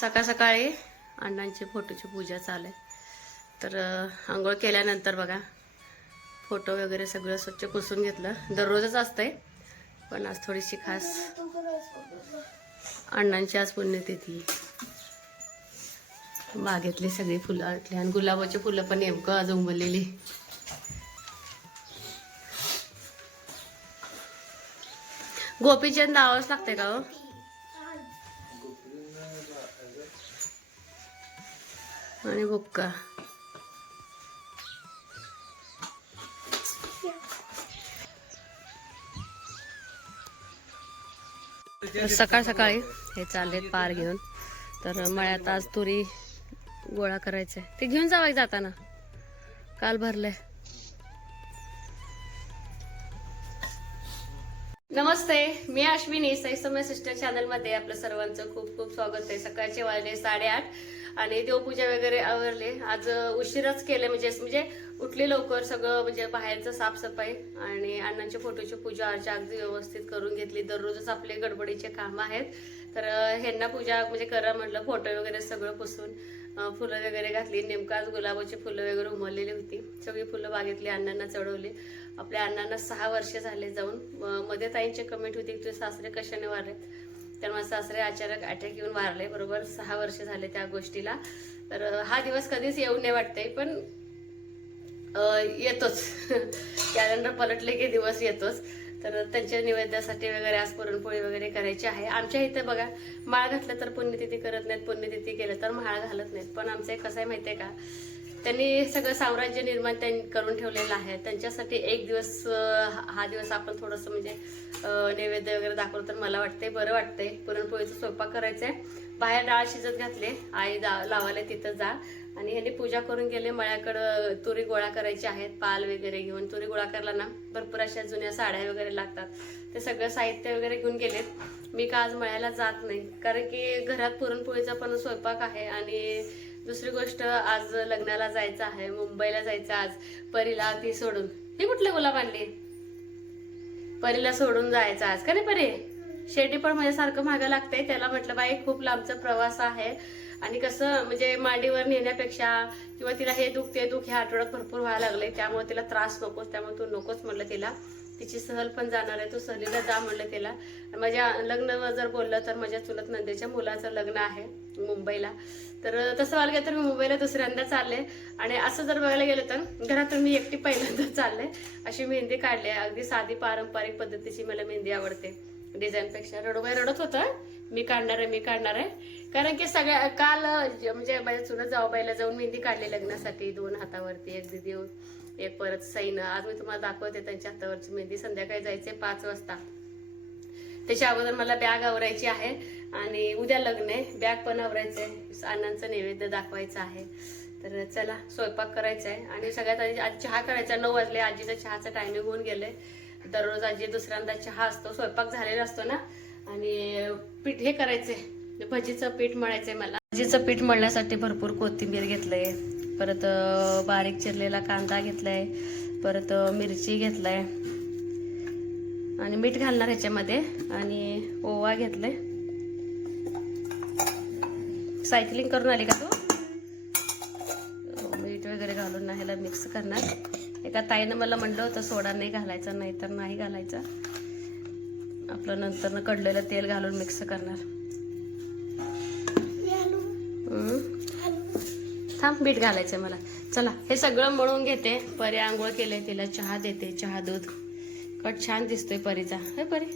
सकाळ सकाळी अण्णांची फोटोची पूजा चालू आहे. तर आंघोळ केल्यानंतर बघा फोटो वगैरे सगळं स्वच्छ पुसून घेतलं. दररोजच असतंय पण आज थोडीशी खास अण्णांची आज पुण्यतिथी. बागेतली सगळी फुलं आटली आणि गुलाबाची फुलं पण नेमकं आज उमललेली गोपीचंद आवाज लागते का हो? आणि बुक्का सकाळ सकाळी हे चाललेत पार घेऊन. तर मळ्यात आज तुरी गोळा करायचंय. ते घेऊन जावं जाताना. काल भरलंय. नमस्ते मी अश्विनी. साई समय सिस्टर चॅनलमध्ये आपलं सर्वांचं खूप खूप स्वागत आहे. सकाळचे वाजले साडेआठ. आणि देवपूजा वगैरे आवरले. आज उशीरच केले म्हणजे म्हणजे उठले लवकर सगळं म्हणजे बाहेरचं साफसफाई आणि अण्णांच्या फोटोची पूजा अर्चा अगदी व्यवस्थित करून घेतली. दररोजच आपले गडबडीचे काम आहेत. तर ह्यांना पूजा म्हणजे करा म्हटलं फोटो वगैरे सगळं पुसून फुलं वगैरे घातली. नेमकं आज गुलाबाची फुलं वगैरे उमललेली होती. सगळी फुलं बागेतली अण्णांना चढवली. आपल्या अण्णांना सहा वर्ष झाले जाऊन. मध्ये ताईंची कमेंट होती की तुझे सासरे कशाने वारलेत? तर माझे सासरे अचानक अटॅक येऊन वारले बरोबर सहा वर्ष झाले त्या गोष्टीला. तर हा दिवस कधीच येऊ नये वाटतंय पण येतोच. कॅलेंडर पलटले की दिवस येतोच. तर त्यांच्या निवेद्यासाठी वगैरे आज पुरणपोळी वगैरे करायची आहे. आमच्या इथे बघा माळ घातलं तर पुण्यतिथी करत नाहीत पुण्यतिथी केलं तर माळ घालत नाहीत. पण आमचं कसं आहे माहितीये का? त्यांनी सगळं साम्राज्य निर्माण त्यांनी करून ठेवलेलं आहे. त्यांच्यासाठी एक दिवस हा- हा दिवस आपण थोडंसं म्हणजे नैवेद्य वगैरे दाखवलं तर मला वाटते बरं वाटते पुरणपोळीचा स्वयंपाक करायचंय. बाहेर डाळ शिजत घातले. आई जा लावायला तिथं जा. आणि ह्यांनी पूजा करून गेले. मळ्याकडं तुरी गोळा करायची आहेत. पाल वगैरे घेऊन. तुरी गोळा करायला ना भरपूर अशा जुन्या साड्या वगैरे लागतात. ते सगळं साहित्य वगैरे घेऊन गेलेत मी का आज मळ्याला जात नाही? कारण की घरात पुरणपोळीचा पण स्वयंपाक आहे. आणि दुसरी गोष्ट आज लग्नाला जायचं आहे मुंबईला जायचं आज. परीला ती सोडून. हे कुठले गुलाब आणली? परीला सोडून जायचं आज. का नाही परी? शेटी पण माझ्यासारखं मागं लागतंय. त्याला म्हटलं बाई खूप लांबचा प्रवास आहे. आणि कसं म्हणजे मांडीवर नेण्यापेक्षा किंवा तिला हे दुख ते दुख ह्या आठवड्यात भरपूर व्हायला लागले त्यामुळे तिला त्रास नकोस त्यामुळे तू नकोच म्हटलं तिला. तिची सहल पण जाणार आहे. तू सहलीला जा म्हणलं तिला. माझ्या लग्न जर बोललं तर माझ्या चुलत नंदेच्या मुलाचं लग्न आहे मुंबईला. तर तसं व्हायला गेलं तर मी मुंबईला दुसऱ्यांदा चालले. आणि असं जर बघायला गेलं तर घरातून मी एकटी पहिल्यांदा चालले. अशी मेहंदी काढली आहे. अगदी साधी पारंपरिक पद्धतीची मला मेहंदी आवडते. डिझाईनपेक्षा. रडोबाई रडत होतं. मी काढणार आहे मी काढणार आहे. कारण की सगळ्या काल म्हणजे माझ्या चुलत जाऊबाईला जाऊन मेहंदी काढली लग्नासाठी. दोन हातावरती एक दिदी एक परत सैन. आज मी तुम्हाला दाखवते त्यांच्या हातावरची मेहंदी. संध्याकाळी जायचे पाच वाजता. त्याच्या अगोदर मला बॅग आवरायची आहे आणि उद्या लग्न आहे. बॅग पण आवरायचं आहे अण्णांचं नैवेद्य दाखवायचं आहे. तर चला स्वयंपाक करायचा आहे आणि सगळ्यात आधी आज चहा करायचा. नऊ वाजले. आजीचा चहाचा टायमिंग होऊन गेले दररोज आजी दुसऱ्यांदा चहा असतो. स्वयंपाक झालेला असतो ना? आणि पीठ हे करायचंय. भजीचं पीठ मळायचंय मला. भजीचं पीठ मळण्यासाठी भरपूर कोथिंबीर घेतलंय. परत बारीक चिरलेला कांदा घेतलाय परत मिरची घेतलाय. आणि मीठ घालणार ह्याच्यामध्ये आणि ओवा घेतलाय. सायकलिंग करून आली का तू? हो, मीठ वगैरे घालून ना ह्याला मिक्स करणार. एका ताईनं मला म्हणलं होतं सोडा नाही घालायचा नाही तर नाही घालायचा. आपलं नंतर कडलेलं तेल घालून मिक्स करणार. थांब मीठ घालायचंय मला. चला हे सगळं मळून घेते. परी आंघोळ केले तिला चहा देते चहा दूध. कट छान दिसतोय परीचा. हे परी.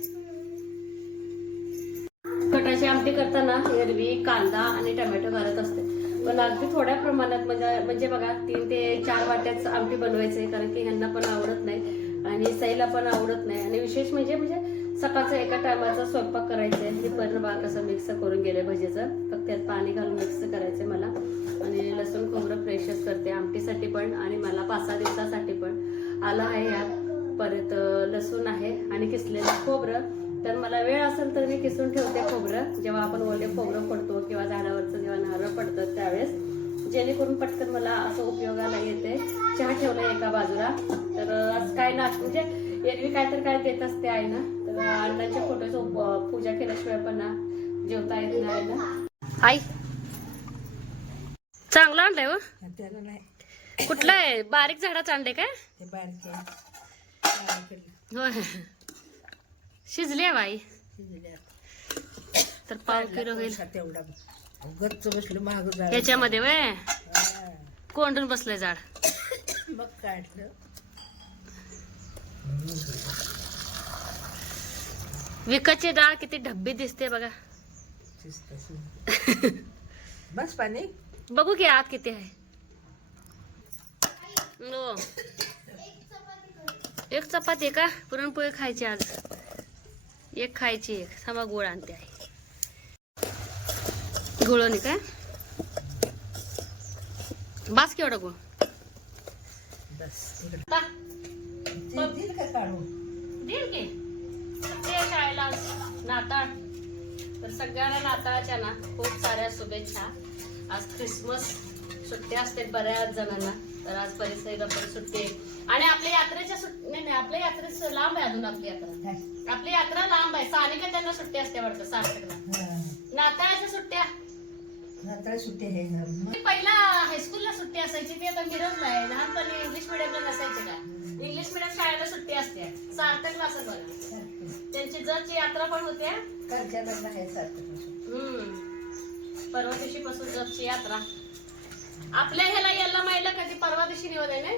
कटाची आमटी करताना एरवी कांदा आणि टोमॅटो घालत असते. पण अगदी थोड्या प्रमाणात म्हणजे म्हणजे बघा तीन ते चार वाट्याच आमटी बनवायचे कारण की ह्यांना पण आवडत नाही आणि सईला पण आवडत नाही. आणि विशेष म्हणजे म्हणजे सकाळचा एका टायमाचा स्वयंपाक करायचा आहे हे पण बा कसं मिक्स करून गेले भजीचं. फक्त त्यात पाणी घालून मिक्स करायचं मला. आणि लसूण खोबरं फ्रेशच करते. आमटीसाठी पण आणि मला पाच सहा दिवसासाठी पण. आलं आहे यात. परत लसूण आहे आणि किसलेलं खोबरं. तर मला वेळ असेल तर मी किसून ठेवते खोबरं. जेव्हा आपण ओले खोबरं पडतो किंवा झाडावरचं जेव्हा नारळ पडतं त्यावेळेस. जेणेकरून पटकन मला असं उपयोगाला येते. चहा ठेवला एका बाजूला. तर आज काय ना म्हणजे एरवी काय तर काय देत असते आहे ना. अण्णांच्या फोटोचं पूजा केल्याशिवाय पण ना जेवता येत नाही ना. आई. चांगलं आणलंय हो. त्याला नाही. कुठलं आहे? बारीक झाडाचं आणलंय काय? ते बारके गावाकडले होय. शिजली आहे बाई. शिजले तर पाव किलो होईल. तेवढा. गच्च बसलं महाग झालं याच्यामध्ये वय हा. कोंडून बसलंय झाड. मग काढलं विकतची डाळ किती ढब्बी दिसते बघा शिस्त शिस्त. बस पाणी बघू की आत किती आहे नो एक चपाती का पुरणपोळी खायची आज एक खायची एक थांबा गोळ आणते आहे गुळवणी का बास केवढा गुळ बस ता, ते देईल का आज नाताळ. तर सगळ्यांना नाताळाच्या ना खूप साऱ्या शुभेच्छा. आज क्रिसमस सुट्ट्या असते बऱ्याच जणांना. तर आज परिसरीला पण सुट्टी आहे. आणि आपल्या यात्रेच्या सुट नाही नाही आपल्या यात्रेचं लांब आहे अजून आपली यात्रा? आपली यात्रा लांब आहे. सानिका त्यांना सुट्टी असते वाटतं सार्थकला. नाताळाच्या सुट्ट्या. नाताळ सुट्टी आहे पहिला हायस्कूलला सुट्टी असायची. ती आता मिरजला आहे. लहानपणी इंग्लिश मिडियमला नसायची का? इंग्लिश मिडियम शाळेला सुट्टी असते. सार्थकला असं बघा. सारखं. त्यांची जरची यात्रा पण होते आहे. हम्म. परवा दिवशी पासून जपची यात्रा. आपल्या ह्याला यायला माहिला कधी परवा दिवशी निवड आहे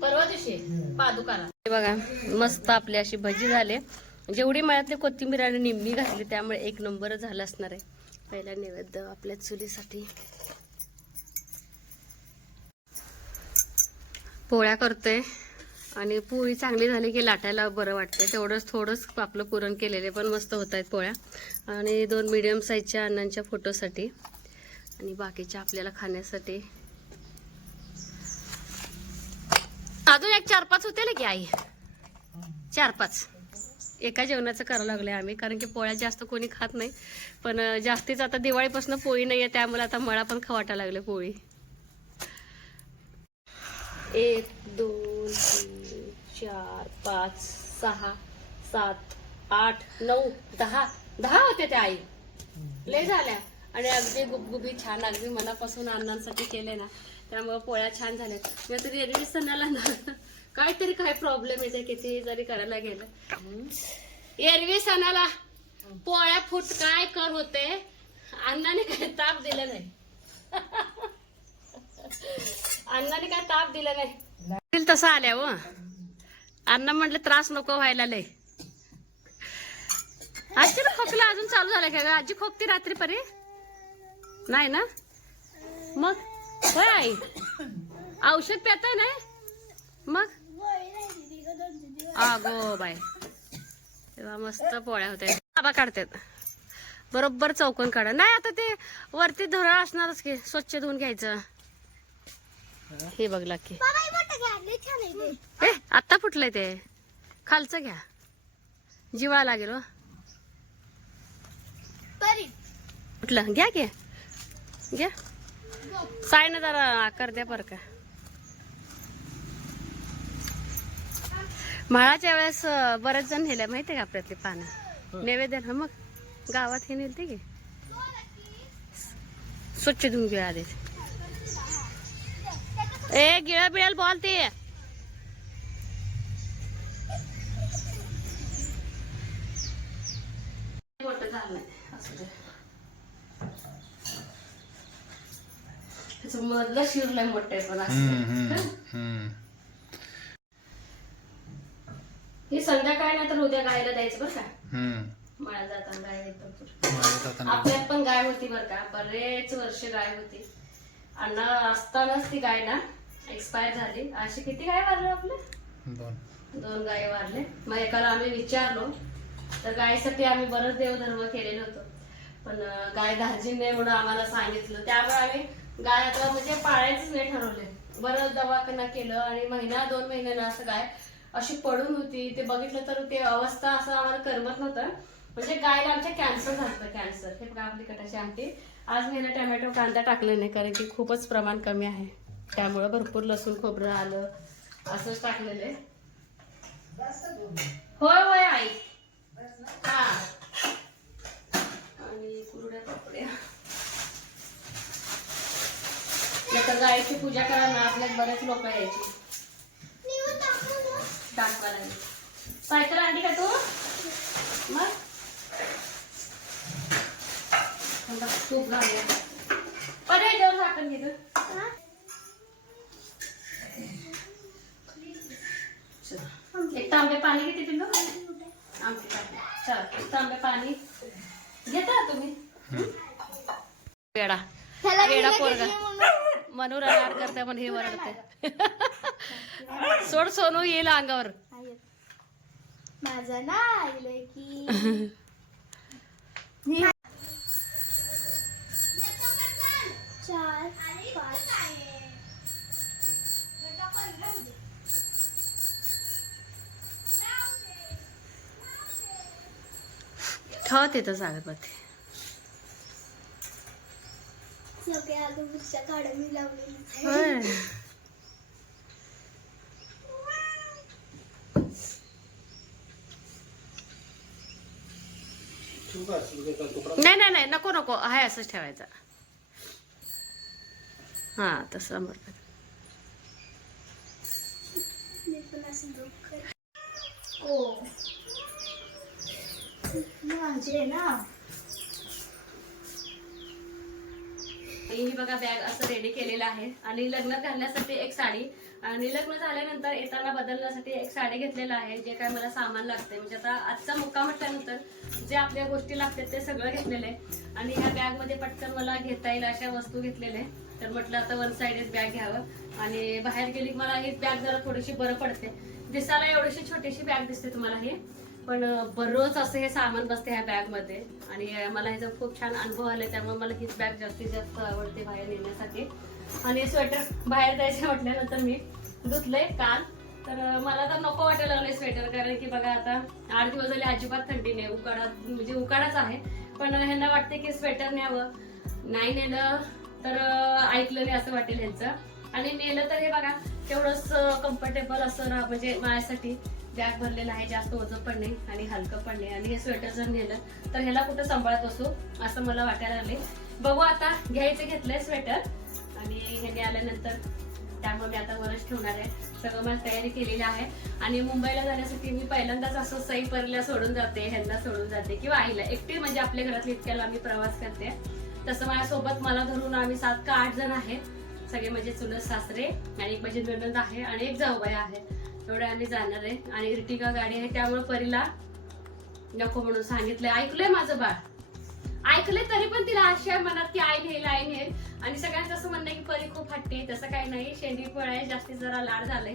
परवा दिवशी? पादुकाला. बघा मस्त आपली अशी भजी झाले. जेवढी मळ्यातली कोथिंबीर आणि निम्मी घातली त्यामुळे एक नंबर झाला असणार आहे. पहिला नैवेद्य आपल्या चुलीसाठी. पोळ्या करते आणि पोळी चांगली झाली की लाटायला बरं वाटते तेवढंच थोडंच आपलं पुरण केलेले पण मस्त होत आहेत पोळ्या. आणि दोन मिडियम साईजच्या अन्नांच्या फोटोसाठी. आणि बाकीच्या आपल्याला खाण्यासाठी. अजून एक चार पाच होते ना की आई? चार पाच. एका जेवणाचं करावं लागलं आम्ही. कारण की पोळ्या जास्त कोणी खात नाही. पण जास्तीच आता दिवाळीपासून पोळी नाही आहे त्यामुळे आता मला पण खवाटा लागले पोळी. एक दोन तीन चार पाच सहा सात आठ नऊ दहा. दहा होते त्या आई. लय झाल्या. आणि अगदी गुबगुबी छान अगदी मनापासून अण्णांसाठी केले ना. त्यामुळे पोळ्या छान झाल्या. मी तरी एरवी सणाला ना काहीतरी काय प्रॉब्लेम येते किती जरी करायला गेलं. एरवी सणाला पोळ्या फुट काय कर होते अण्णाने काय ताप दिला नाही. अण्णाने काय ताप दिला नाही. तसं आल्या व. अण्णा म्हटलं त्रास नको व्हायला लय. आजी ना खोकला अजून चालू झाला का आजी खोकती रात्री परी नाही ना? मग? होय आई. औषध पेताय ना? मग? अगो बाय तेव्हा मस्त पोळ्या होत्या. बाबा काढतात. बरोबर चौकोन काढा. नाही आता ते वरती धुरळ असणारच की स्वच्छ धुवून घ्यायचं. हे बघ की ए आत्ता फुटलंय ते. खालचं घ्या. जिवा लागेल हो. फुटलं. घ्या घ्या घ्या. साईनं जरा आकार द्या बरं का. म्हाळाच्या वेळेस बरेच जण नेल्या माहितीये का आपल्यातली पानं? नैवेद्य हा मग गावात हे नेलते की? स्वच्छ धुवून घेऊया आधी ए गिळा बिळाल बोलते मोठं झालं नाही. मधलं मोठे पण असं. हे संध्याकाळी नाही तर उद्या गायला द्यायचं बरं का? मला जाताना गाय भरपूर. आपल्यात पण गाय होती बरं का? बरेच वर्ष गाय होती. अण्णा असतानाच ती गाय ना एक्सपायर झाली. अशी किती गाय वारले आपले? दोन. गाय वारले. मग एकाला आम्ही विचारलो. तर गायीसाठी आम्ही बरंच देवधर्म केलेलं होतं. पण गाय नाही म्हणून आम्हाला सांगितलं. त्यामुळे आम्ही गाय आता म्हणजे पाळायचंच नाही ठरवले. बरं दवाखाना केलं आणि महिना दोन महिन्यानं असं गाय अशी पडून होती. ते बघितलं तर ते अवस्था असं आम्हाला करमत नव्हतं. म्हणजे गायला आमच्या कॅन्सर झालं कॅन्सर. हे बघा आपली कटाची आमटी. आज मी टोमॅटो कांदा टाकले नाही कारण की खूपच प्रमाण कमी आहे. त्यामुळं भरपूर लसूण खोबरं आलं. असंच टाकलेलं आहे. होय होय आई. हा. आणि कुरड्या पापड्या. गायची पूजा करायला आपल्यात बरेच लोक यायची. दाखवायला सायकल आणली का तू? मग? तूप घालूया. पण याच्यावर झाकण घेत तांबे पाणी किती पिलो आमटी पाणी. चल तांबे पाणी. घेता तुम्ही? वेडा. वेडा पोरगा. मनोर लाड करते पण हे वरडते सोड सोनू येईल अंगावर. माझं ना ऐकलंय की. चार खावा तिथं अगरबत्ती सगळ्या मी लावलेली नाही नाही नाही नको नको. आहे असंच ठेवायचं. हा तसं बरोबर मी पण असं दुःख ओ माझे ना ही बघा बॅग असं रेडी केलेलं आहे. आणि लग्न घालण्यासाठी एक साडी. आणि लग्न झाल्यानंतर येताना बदलण्यासाठी एक साडी घेतलेलं आहे जे काय मला सामान लागते म्हणजे आता आजचा मुक्का म्हटल्यानंतर जे आपल्या गोष्टी लागतात ते सगळं घेतलेलं आहे. आणि ह्या बॅगमध्ये पटकन मला घेता येईल अशा वस्तू घेतलेल्या आहे तर म्हटलं आता वन साइडेड बॅग घ्यावं. आणि बाहेर गेली मला ही बॅग जरा थोडीशी बरं पडते. दिसायला एवढीशी छोटीशी बॅग दिसते तुम्हाला ही. पण बरोच असं हे सामान बसते ह्या बॅगमध्ये आणि मला ह्याचा खूप छान अनुभव आला त्यामुळे मला हीच बॅग जास्तीत जास्त आवडते बाहेर नेण्यासाठी. आणि स्वेटर बाहेर जायचं म्हटल्यानंतर मी धुतलंय काल. तर मला तर नको वाटायला लागले स्वेटर कारण की बघा आता आठ दिवस झाले अजिबात थंडी नाही उकाडा म्हणजे उकाडाच आहे. पण ह्यांना वाटते की स्वेटर न्यावं. नाही नेलं तर ऐकलं नाही असं वाटेल ह्यांचं. आणि नेलं तर हे बघा तेवढंच कम्फर्टेबल असं म्हणजे माझ्यासाठी. बॅग भरलेला आहे जास्त वजन पण नाही आणि हलकं पण नाही. आणि हे स्वेटर जर नेलं तर ह्याला कुठं सांभाळत असू असं मला वाटायला लागले बघू आता घ्यायचं घेतलंय स्वेटर आणि हे आल्यानंतर त्यामुळे मी आता वरच ठेवणार आहे. सगळं मला तयारी केलेली आहे. आणि मुंबईला जाण्यासाठी मी पहिल्यांदाच असं सई परल्या सोडून जाते ह्यांना सोडून जाते किंवा आईला. एकटी म्हणजे आपल्या घरातली इतक्याला मी प्रवास करते. तसं माझ्यासोबत मला धरून आम्ही सात का आठ जण आहेत. सगळे म्हणजे चुलत सासरे आणि एक माझी ननंद आहे आणि एक जाऊबाई आहे. एवढे आम्ही जाणार आहे. आणि इर्टिका गाडी आहे त्यामुळे परीला नको म्हणून सांगितलंय. ऐकलंय माझं बाळ. ऐकलंय तरी पण तिला अशी आहे मनात की आई नेल आई नेल. आणि सगळ्यांचं असं म्हणणं की परी खूप हट्टी आहे. तसं काही नाही. शेंडी फळ आहे जास्ती जरा लाड झालंय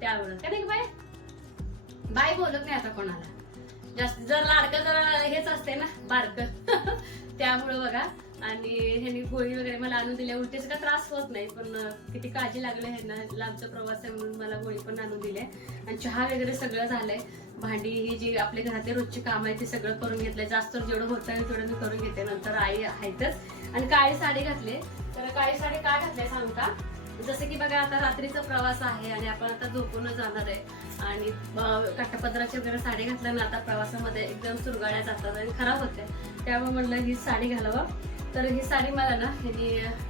त्यामुळं. का नाही बाय बाय बोलत नाही आता कोणाला. जास्त जर लाडकं जरा हेच असते ना बारक. त्यामुळं बघा. आणि ह्यांनी गोळी वगैरे मला आणून दिल्या. उलट्याचा का त्रास होत नाही पण किती काळजी लागली ह्यांना. लांबचा प्रवास आहे म्हणून मला गोळी पण आणून दिली आणि चहा वगैरे सगळं झालंय. भांडी ही जी आपल्या घरातले रोजची काम आहे ती सगळं करून घेतलंय. जास्त जेवढं होतं आहे तेवढं मी करून घेते. नंतर आई आहेतच आणि काळी साडी घातली. तर काळी साडी काय घातले सांगता जसं की बघा आता रात्रीचा प्रवास आहे आणि आपण आता झोपूनच जाणार आहे. आणि अं, वगैरे साडी घातल्यानं आता प्रवासामध्ये एकदम सुरगाड्या जातात आणि खराब होते. त्यामुळे म्हणलं ही साडी घालावं. तर ही साडी मला ना ह्यांनी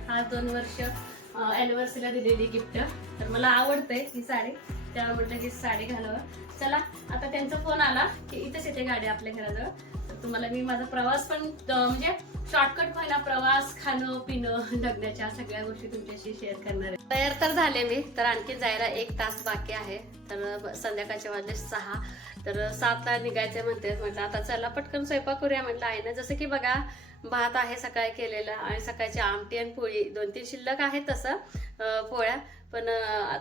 हा दोन वर्ष अॅनिव्हर्सरीला दिलेली गिफ्ट तर मला आवडते ही साडी. त्यामुळे म्हटलं ही साडी घालावं. चला आता त्यांचा फोन आला की इथेच येते गाडी आपल्या घराजवळ. तर तुम्हाला मी माझा प्रवास पण म्हणजे शॉर्टकट व्हायला प्रवास खाणं पिणं लग्नाच्या सगळ्या गोष्टी तुमच्याशी शेअर करणार आहे. तयार तर झाले मी तर आणखी जायला एक तास बाकी आहे. तर संध्याकाळच्या संध्याकाळचे वाजले सहा. तर सातला निघायचे म्हणते. म्हटलं आता चला पटकन स्वयंपाक करूया. म्हटलं आहे ना जसं की बघा भात आहे सकाळी केलेला आणि सकाळची आमटी आणि पोळी. दोन तीन शिल्लक आहे तसं पोळ्या. पण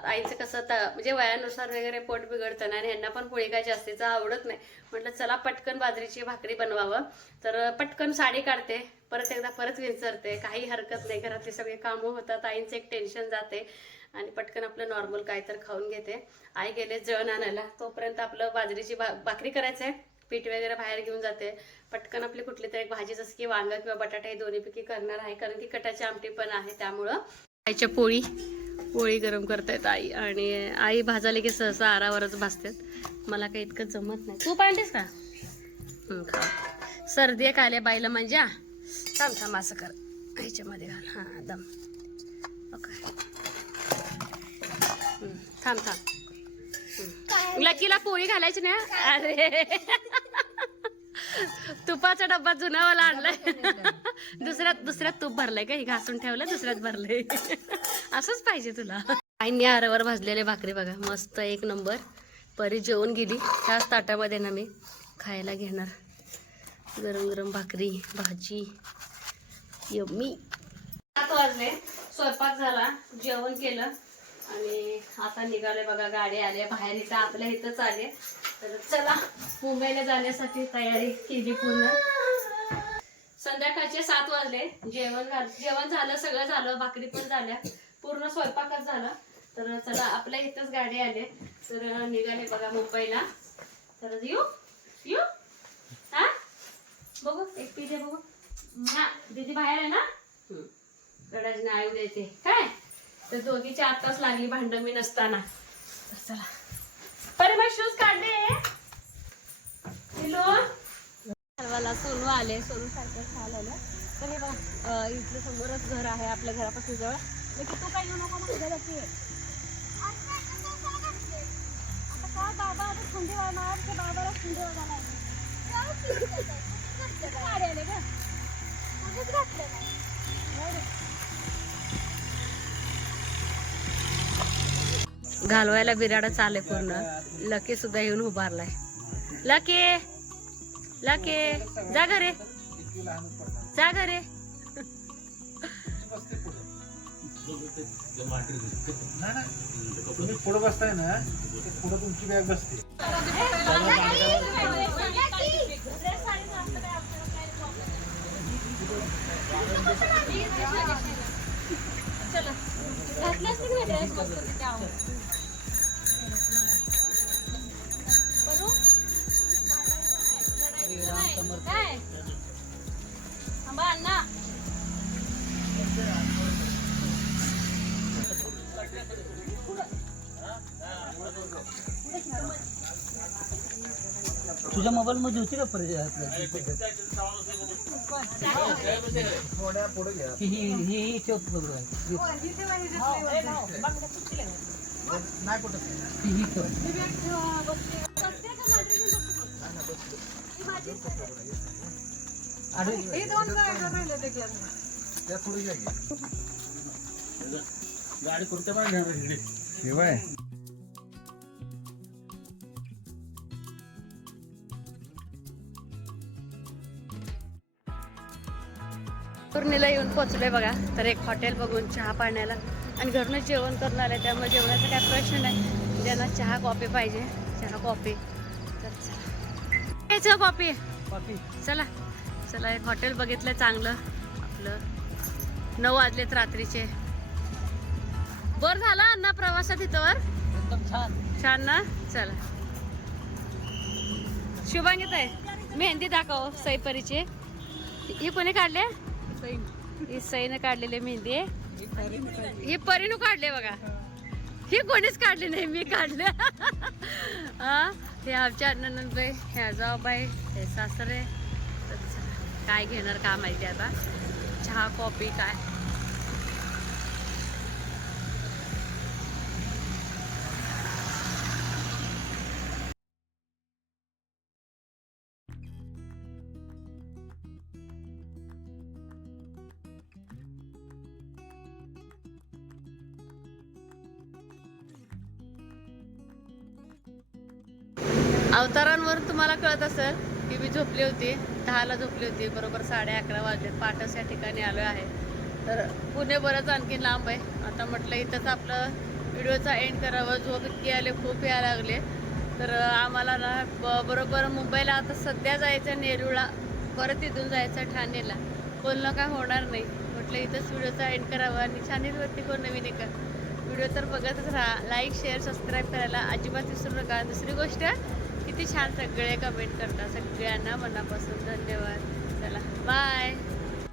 आईचं कसं त- म्हणजे वयानुसार वगैरे पोट बिघडतं ना आणि ह्यांना पण पोळी काय जास्तीचं आवडत नाही. म्हटलं चला पटकन बाजरीची भाकरी बनवावं. तर पटकन साडी काढते. परत एकदा परत विंचरते. काही हरकत नाही. घरातली सगळी कामं होतात. आईंचं एक टेन्शन जाते. आणि पटकन आपलं नॉर्मल काय तर खाऊन घेते. आई गेले जळण आणायला. तोपर्यंत आपलं बाजरीची भा भाकरी करायचं आहे पीठ वगैरे बाहेर घेऊन जाते. पटकन आपली कुठली तरी एक भाजी जसं की वांग किंवा बटाटा हे दोन्हीपैकी करणार आहे. कारण की कटाची आमटी पण आहे त्यामुळं आईच्या पोळी पोळी गरम करतायत आई. आणि आई भाजाले की सहसा आरावरच भाजतात. मला काही इतकं जमत नाही. तू पाहिजेस का? खा. सर्दी आहे काले बाईला म्हणजे. थांब थांब असं कर. ह्याच्यामध्ये घाल. हां दम. ओके. थांब थांब. लकीला पोळी घालायची ना? अरे. तुपाचा डब्बा जुनावाला आणलाय. दुसऱ्यात दुसऱ्यात तूप भरलंय का? हे घासून ठेवलं दुसऱ्यात भरलंय. असंच पाहिजे तुला. आईने आरावर भाजलेले भाकरी बघा. मस्त एक नंबर. परी जेवून गेली. त्याच ताटामध्ये ना मी खायला घेणार. गरम गरम भाकरी भाजी. यम्मी. सात वाजले. स्वयंपाक झाला. जेवण केलं. आणि आता निघाले बघा गाडी आले. बाहेर इथं आपल्या इथंच आले. तर चला मुंबईला जाण्यासाठी तयारी केली पूर्ण. संध्याकाळचे सात वाजले. जेवण जेवण झालं सगळं झालं भाकरी पण झाल्या. पूर्ण स्वयंपाकच झाला. तर चला आपल्या इथंच गाडी आले. तर निघाले बघा मुंबईला. तर येऊ येऊ हा? बघू एक पिझे बघू. हा दीदी बाहेर आहे ना? गडाजी नाव द्यायचे काय? तर दोघीची आताच लागली भांडण मी नसताना. चला. परे मग शूज काढले. हॅलो सर्वाला सोनू आले सोनू सारखं खायला. आलं तर हे बघा अं, इथलं समोरच घर आहे आपल्या घरापासून जवळ. की तू काय येऊ नको मग तुझ्या लकी आता काय बाबा आता थंडी वाजणार ते बाबाला थंडी वाजायला गाडी आले का. घातलं नाही घालवायला बिराडच चाले पूर्ण. लकी सुद्धा येऊन उभारलाय. लकी! लकी! जा घरे. जा घरे. पुढे बसताय ना पुढे तुमची बॅग बसते काय अण्णा. तुझ्या मोबाईल मध्ये होती का परिचय ही ही ही ही ठेव बरोबर. कुठं? ही ही गाडी कुठे पण घेणार इकडे पूर्णीला येऊन पोचलोय बघा. तर एक हॉटेल बघून चहा पाण्याला. आणि घरनं जेवण करणार आहे त्यामुळे जेवणाचा काय प्रश्न नाही. ज्यांना चहा कॉफी पाहिजे चहा कॉफी घ्यायचं कॉफी पापी? चला. चला एक हॉटेल बघितलं चांगलं. आपलं नऊ वाजलेत रात्रीचे. बर झाला ना प्रवासात इथं वर? एकदम छान. छान ना? चला. शुभांगीत आहे मेहंदी दाखव सईपरीची. ही कोणी काढले? ही सईनं. काढलेली मेहंदी. आहे ही परीनं काढले बघा. ही कोणीच काढली नाही मी काढले. हे आमच्या नंदबाई ह्या जाऊबाई हे सासरे. काय घेणार का माहिती आता? चहा कॉफी काय? अवतारांवर तुम्हाला कळत असेल की मी झोपली होती दहाला झोपली होती बरोबर साडे अकरा वाजले पाटस या ठिकाणी आलो आहे. तर पुणे बरंच आणखी लांब आहे. आता म्हटलं इथंच आपलं व्हिडिओचा एंड करावं. झोप इतकी आले खूप यायला लागले. तर आम्हाला ना ब- बरोबर मुंबईला आता सध्या जायचं नेरूळला. परत इथून जायचं ठाणेला. बोलणं काय होणार नाही. म्हटलं इथंच व्हिडिओचा एंड करावा. आणि चॅनेलवरती कोण नवीन एका व्हिडिओ तर बघतच राहा. लाईक शेअर सबस्क्राईब करायला अजिबात विसरू नका. दुसरी गोष्ट किती छान सगळे कमेंट करता. सगळ्यांना मनापासून धन्यवाद. चला बाय